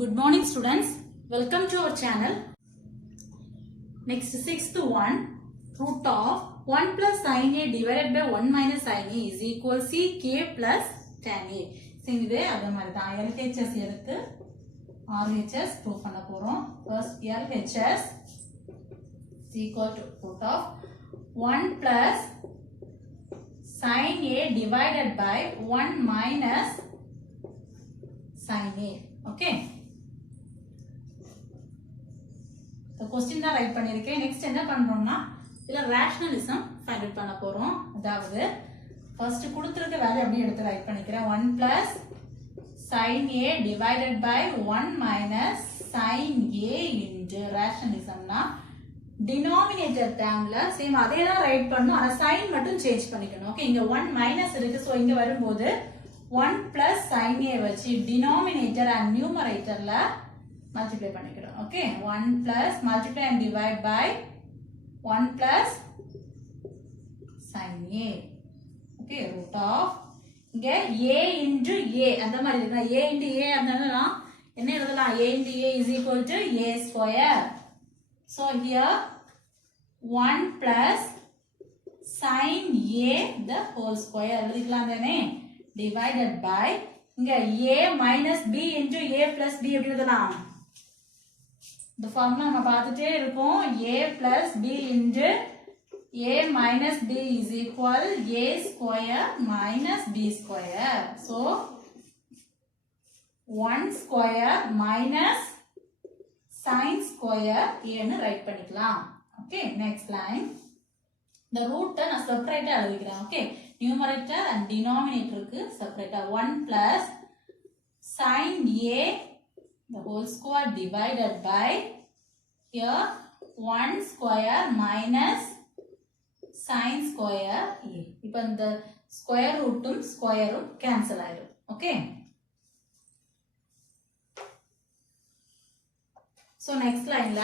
Good morning students, welcome to our channel. Next sixth one, root of 1 plus sin a divided by 1 minus sin a is equal ck plus tan a. இது அதே மாதிரி தான் LHS எடுத்து RHS prove பண்ண போறோம். First LHS is equal to root of 1 plus sin a divided by 1 minus sin a. Okay. The question தான் right பண்ணிருக்கேன். Next என்ன பண்றோம்னா இதுல rationalism ஃபைண்ட் அவுட் பண்ண போறோம். அதாவது ஃபர்ஸ்ட் கொடுத்திருக்க வேல்யூ அப்படியே எடுத்து ரைட் பண்ணிக்கிறேன். 1 plus sin a divided by 1 minus sin a into rationalismனா denominator termல சேம் அதே தான் ரைட் பண்ணனும். ஆனா sin மட்டும் சேஞ்ச் பண்ணிக்கணும். ஓகே, இங்க 1 மைனஸ் இருக்கு. சோ இங்க வரும்போது 1 plus sin a வச்சு denominator and numeratorல multiply பண்ணிக்கிறோம். Okay, 1 plus multiply and divide by 1 plus sin a. Okay, root of இங்க a into a அந்த மாதிரி இருக்கு. a into a அப்படினா என்ன எழுதலாம்? a into a is equal to a square. So here 1 plus sin a the whole square எழுதிக்கலாம் தானே? Divided by இங்க a minus b into a plus b எப்படி எழுதலாம்? இந்த ஃபார்முலா நம்ம பார்த்துட்டே இருக்கோம். a plus b into a minus b is equal a square minus b square. So 1 square minus sin square a ன்னு ரைட் பண்ணிக்கலாம். Okay, next line the root நான் செப்பரேட்டா எழுதிக்கிறேன். ஓகே, numerator and denominator க்கு செப்பரேட்டா 1 plus sin a the whole square divided by here 1 square minus sin square a. இப்போ இந்த square rootம் squareம் cancel ஆயிடும். Okay, so next lineல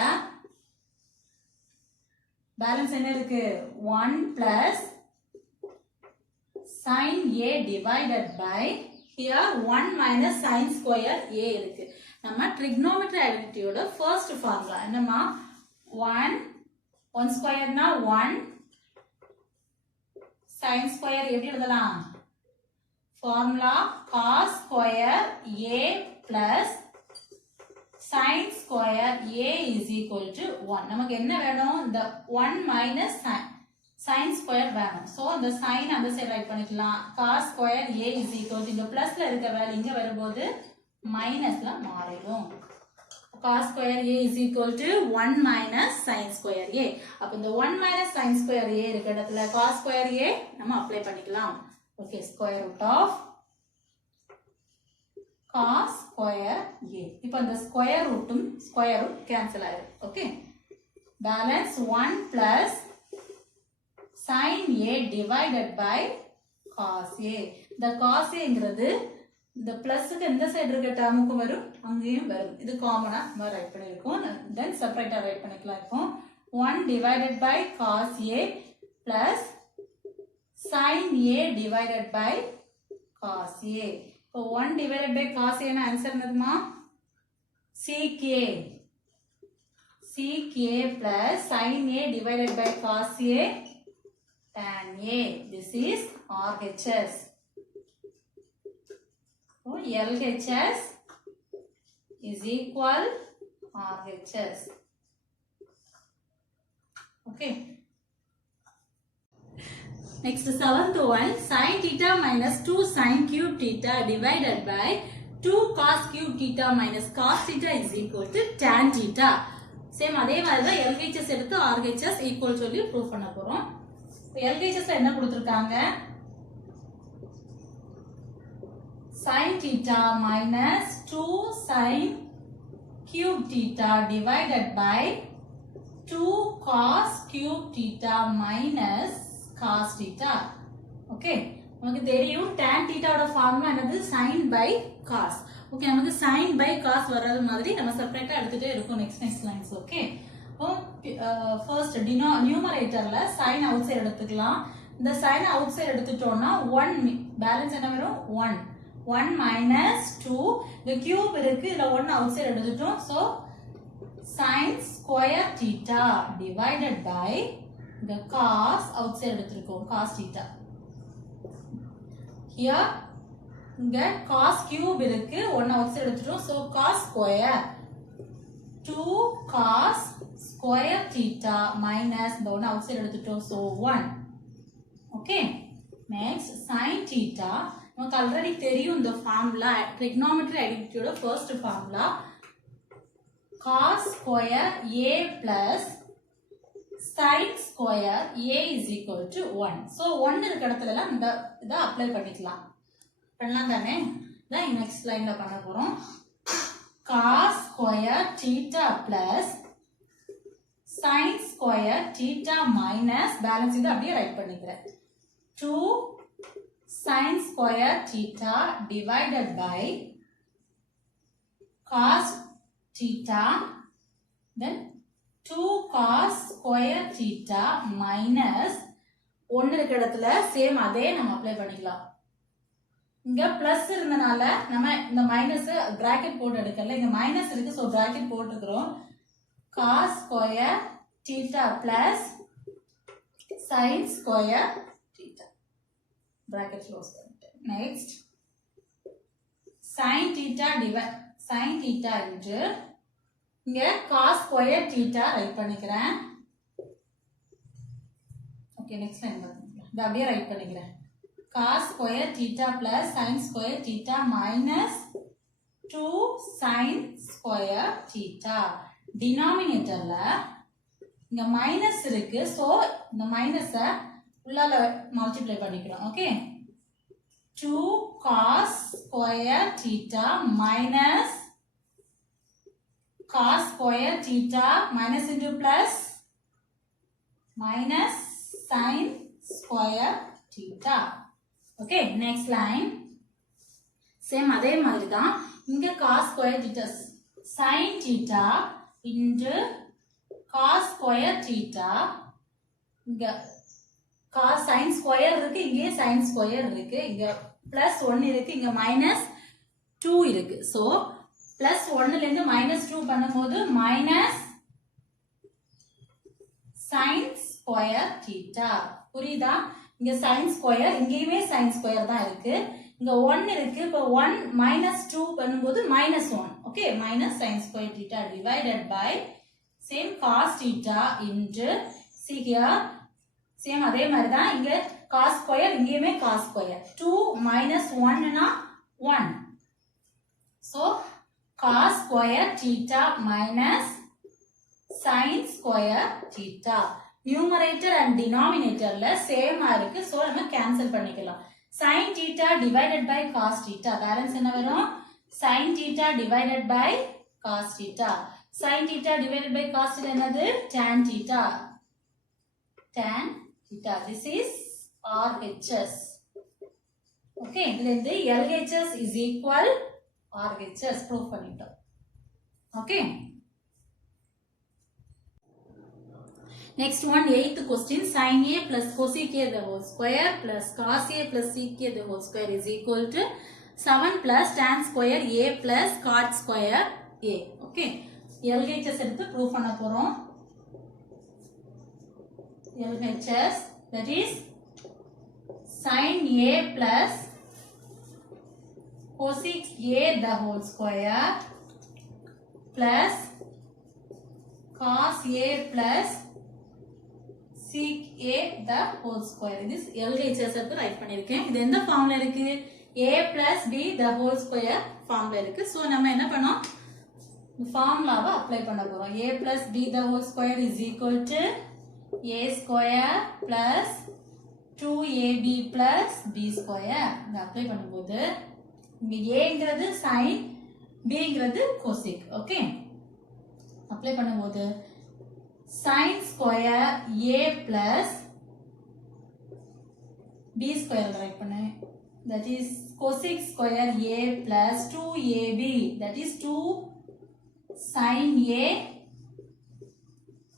balance என்ன இருக்கு? 1 plus sin a divided by here 1 minus sin square a இருக்கு. நம்ம trigonometry identity ஓட first formula என்னமா? 1 square னா 1 sin square எப்படி எழுதலாம்? formula cos square a plus sin square a is equal to 1. நமக்கு என்ன வேணும்? இந்த 1 minus sin square வேணும். so அந்த sin அந்த சைடு ரைட் பண்ணிக்கலாம். cos square a is equal to இந்த பிளஸ்ல இருக்க வேல்யூ இங்க வரும்போது மைனஸ்ல மாறிடும். cos square a is equal to 1 minus sin square a. அப்ப இந்த 1 minus sin square a இருக்க இடத்துல cos square a நம்ம அப்ளை பண்ணிக்கலாம். Okay, square root of cos square a. இப்போ இந்த ஸ்கொயர் ரூட்டும் ஸ்கொயரும் கேன்சல் ஆயிடும். Okay, balance 1 plus sin a divided by cos a. இந்த cos a ங்கிறது இந்த பிளஸ்க்கு எந்த சைடு இருக்க டேர்முக்கு வரும்? அங்கேயும் வரும். இது காமனா நம்ம ரைட் பண்ணிருக்கோம். தென் செப்பரேட்டா ரைட் பண்ணிக்கலாம். இப்போ 1 divided by cos a plus sin a divided by cos a. இப்போ 1 divided by cos a னா ஆன்சர் என்னதுமா? ck. ck plus sin a divided by cos a tan a. This is RHS. So LHS is equal RHS. Okay. Next seventh one, sin theta minus 2 sin cube theta divided by 2 cos cube theta minus cos theta is equal to tan theta. Same அதே மாதிரி தான் LHS எடுத்து RHS equal சொல்லி prove பண்ண போறோம். LHS என்ன கொடுத்திருக்காங்க? sin theta minus 2 sin cube theta divided by 2 cos cube theta minus cos theta. Okay, நமக்கு தெரியும் tan theta ஓட ஃபார்முலா என்னது? sin by cos. ஓகே, நமக்கு sin by cos வர்றது மாதிரி நம்ம செப்பரேட்டா எடுத்துட்டே இருக்கோம். Next lines. ஓகே, ஃபர்ஸ்ட் நியூமரேட்டர்ல sin அவுட் சைடு எடுத்துக்கலாம். இந்த sin அவுட் சைடு எடுத்துட்டோம்னா 1 பேலன்ஸ் என்ன வரும்? 1 1 minus 2 the cube இருக்கு இதுல 1 அவுட் சைடு எடுத்துட்டோம் so sin square theta divided by the cos out side எடுத்துருக்கோம் cos theta here இங்க cos cube இருக்கு 1 அவுட் சைடு எடுத்துட்டோம் so cos square 2 cos square theta minus the 1 out side எடுத்துட்டோம் so 1 okay next sin theta நமக்கு already தெரியும் இந்த formula trigonometry identity ஓட first formula cos square a plus sin square a is equal to 1 so 1 இருக்க இடத்துல எல்லாம் இந்த இத அப்ளை பண்ணிக்கலாம் பண்ணலாம் தானே தான் நெக்ஸ்ட் லைன்ல பண்ண போறோம் cos square theta plus sin square theta minus balance இது அப்படியே ரைட் பண்ணிக்கிறேன் 2 sin square theta divided by cos theta then 2 cos square theta minus 1 இருக்க இடத்துல சேம் அதே நம்ம அப்ளை பண்ணிக்கலாம் இங்க பிளஸ் இருந்தனால நம்ம இந்த மைனஸ் பிராக்கெட் போட்டு எடுக்கல இங்க மைனஸ் இருக்கு சோ பிராக்கெட் போட்டுக்கிறோம் cos square theta plus sin square theta bracket close பண்ணிட்டேன் next sin theta into இங்க cos square theta ரைட் பண்ணிக்கிறேன் ஓகே நெக்ஸ்ட் லைன் பாருங்க இத அப்படியே ரைட் பண்ணிக்கிறேன் cos square theta plus sin square theta minus 2 sin square theta denominatorல இங்க minus இருக்கு so இந்த மைனஸ உள்ளால மல்டிப்ளை பண்ணிக்கிறோம் okay 2 cos square theta minus cos square theta minus into plus minus sin square theta okay next line same அதே மாதிரி தான் இங்க cos square theta sin theta into cos square theta இங்க cos sin square இருக்கு இங்கே sin square இருக்கு இங்க plus 1 இருக்கு இங்க minus 2 இருக்கு so plus 1 ல இருந்து minus 2 பண்ணும்போது minus sin square theta புரியுதா இங்க sin square இங்கேயுமே sin square தான் இருக்கு இங்க 1 இருக்கு இப்ப 1 minus 2 பண்ணும்போது minus 1 okay minus sin square theta divided by same cos theta into see here same அதே மாதிரி தான் இங்க cos square இங்கேயுமே cos square 2 minus 1 னா 1 so cos square theta minus sin square theta numerator and denominator ல சேமா இருக்கு so நம்ம கேன்சல் பண்ணிக்கலாம் sin theta divided by cos theta balance என்ன வரும் sin theta divided by cos theta sin theta divided by cos theta என்னது tan theta this is RHS okay இதுல இருந்து LHS is equal RHS proof பண்ணிட்டோம் okay next one 8th question sin A plus cosec A the whole square plus cos A plus sec A the whole square is equal to 7 plus tan square A plus cot square A okay LHS எடுத்து proof பண்ண போறோம் LHS that is sin A plus cosec A the whole square plus cos A plus sec A the whole square this LHS க்கு right பண்ணிருக்கேன் இது எந்த ஃபார்ம்ல இருக்கு A plus B the whole square ஃபார்ம்ல இருக்கு சோ நம்ம என்ன பண்ணோம் ஃபார்முலாவை அப்ளை பண்ண போறோம் A plus B the whole square is equal to A square plus 2AB plus B square இத அப்ளை பண்ணும்போது இங்க A ங்கிறது sin B ங்கிறது cosec ஓகே அப்ளை பண்ணும்போது sin square A plus B square right பண்ணேன் that is cosec square A plus 2AB that is 2 sin A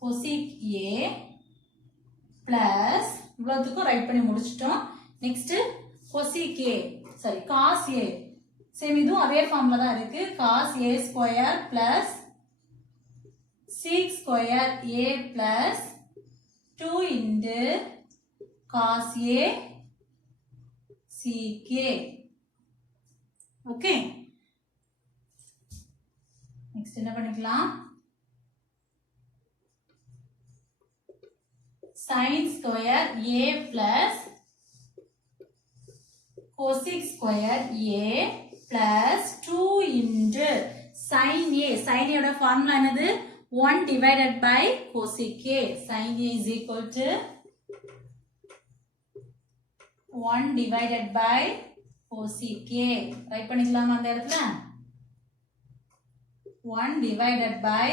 cosec A plus இவ்வளவுக்கும் right பண்ணி முடிச்சிட்டோம் next cosec A sorry cos A same இதுவும் அதே ஃபார்ம்ல தான் இருக்கு. cos a square plus sec square a plus 2 into cos a sec a. Okay, next என்ன பண்ணிக்கலாம்? sin square a plus cosec square a plus 2 into sin a. sin a ஓட formula என்னது? 1 divided by cosec a. sin a is equal to 1 divided by cosec a. Right பண்ணிக்கலாமா அந்த இடத்துல? 1 divided by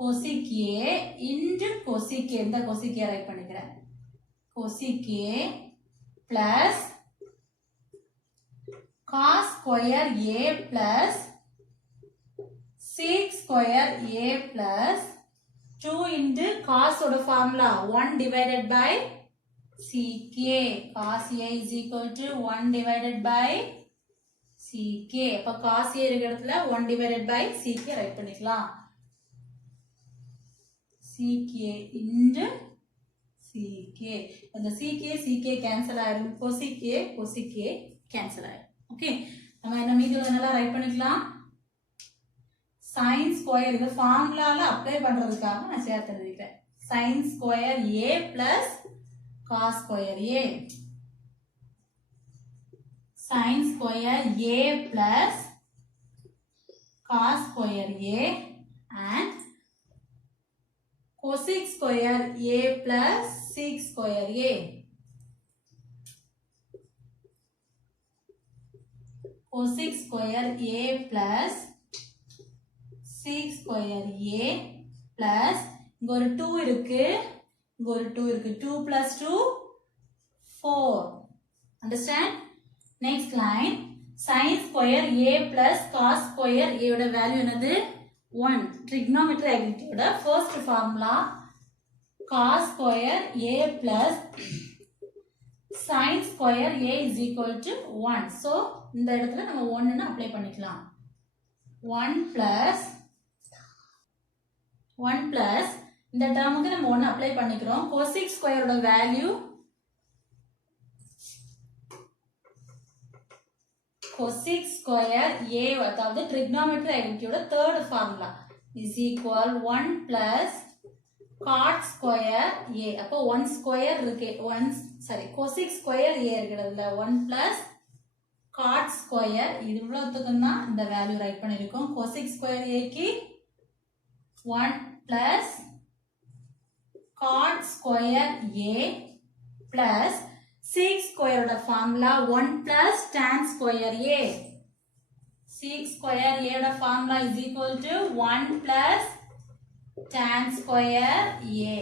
cosec a into cosec a. இந்த cosec a right பண்ணிக்கிறேன். cosec a plus cos square a plus sec square a plus 2 into cos ஓட formula 1 divided by sec a. cos a is equal to 1 divided by sec a. அப்ப cos a இருக்கிற இடத்துல 1 divided by sec a right பண்ணிக்கலாம். sec a into sec a. அந்த sec a cancel ஆயிடும். cosec a cancel ஆயிடும். Okay, நம்ம என்ன மீதி உள்ளதெல்லாம் ரைட் பண்ணிக்கலாம். sin ஸ்கொயர் இது ஃபார்முலால அப்ளை பண்றதுக்காக நான் சேர்த்து எழுதிக்கிறேன். sin square a plus cos square a. sin square a plus cos square a and cosec square a plus sec square a. cosec square a plus sec square a plus இங்க ஒரு 2 இருக்கு, இங்க ஒரு 2 இருக்கு. 2 plus 2 4. Understand? Next line sin square a plus cos square a ஓட value என்னது? 1. trigonometry identity ஓட first formula cos square a plus sin square a is equal to 1. so இந்த இடத்துல நம்ம 1 ன்னு அப்ளை பண்ணிக்கலாம். 1 plus இந்த டேர்முக்கு நம்ம 1 அப்ளை பண்ணிக்கிறோம். cosec ஸ்கொயரோட வேல்யூ cosec ஸ்கொயர் a அதாவது trigonometry identity ஓட third formula is equal 1 plus cot square a. அப்போ 1 ஸ்கொயர் இருக்கு, cosec ஸ்கொயர் a இருக்குதுல 1 plus cot ஸ்கொயர் இது இவ்வளவுத்துக்கும் தான் இந்த வேல்யூ ரைட் பண்ணிருக்கோம். cosec ஸ்கொயர் a க்கு 1 plus cot square a plus sec square ஓட formula 1 plus tan square a. sec square a ஓட formula is equal to 1 plus tan square a.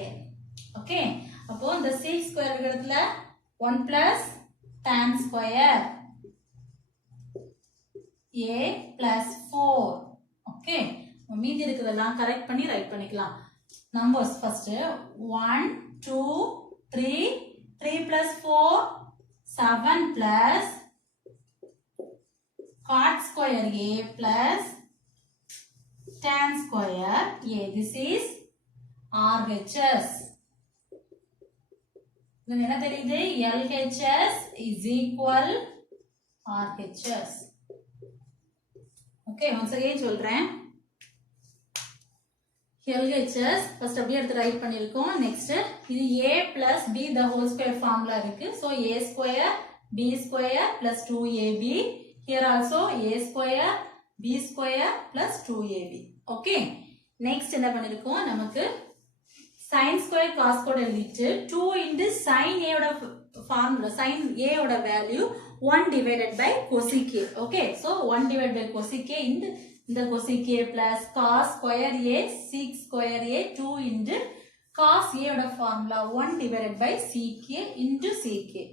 Okay, அப்போ இந்த sec ஸ்கொயர் இருக்கிற இடத்துல 1 plus tan square a plus 4. Okay, மீதி இருக்கிறதெல்லாம் correct பண்ணி right பண்ணிக்கலாம். Numbers first 1 2 3 3 plus 4 7 plus cot square a plus tan square a. This is RHS. இது என்ன தெரியுது? LHS is equal RHS. Okay, once again சொல்றேன். LHS first அப்படியே எடுத்து ரைட் பண்ணிருக்கோம். நெக்ஸ்ட் இது a plus b the whole square formula இருக்கு. so a square b square plus 2ab. here also a square b square plus 2ab. okay, next என்ன பண்ணிருக்கோம்? நமக்கு sin square cos square எழுதிட்டு 2 into sin a ஓட formula sin a ஓட value 1 divided by cosec a. okay, so 1 divided by cosec a இந்த cosec a plus cos square a sec square a 2 into cos a ஓட formula 1 divided by sec a into sec a.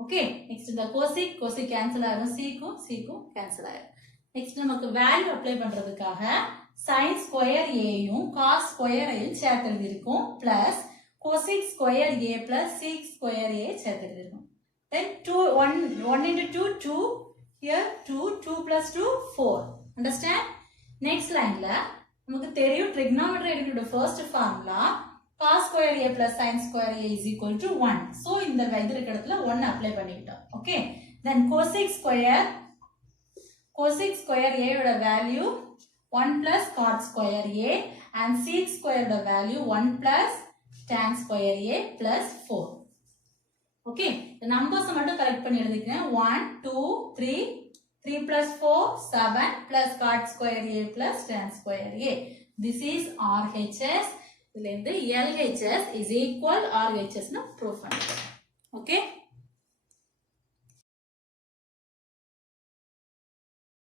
okay, next இந்த cosec cancel ஆயிடும், sec cancel ஆயிடும். next நமக்கு value apply பண்றதுக்காக sin square a யும் cos square a யும் சேர்த்து எழுதிருக்கோம் plus cosec square a plus sec square a சேர்த்து எழுதிருக்கோம். then 1 into 2 2 here 2 plus 2 4 understand next line la நமக்கு தெரியும் trigonometry எடுக்கிற first formula cos square a plus sin square a is equal to 1 so இந்த இது இருக்கிற இடத்துல 1 அப்ளை பண்ணிட்டோம் okay then cosec square a ஓட value 1 plus cot square a and sec square ஓட value 1 plus tan square a plus 4 okay the numbers மட்டும் correct பண்ணி எழுதிக்கிறேன் 1 2 3 3 plus 4 7 plus cot square a plus tan square a this is RHS இதுல இருந்து LHS is equal RHS னு proof பண்ணிட்டோம் okay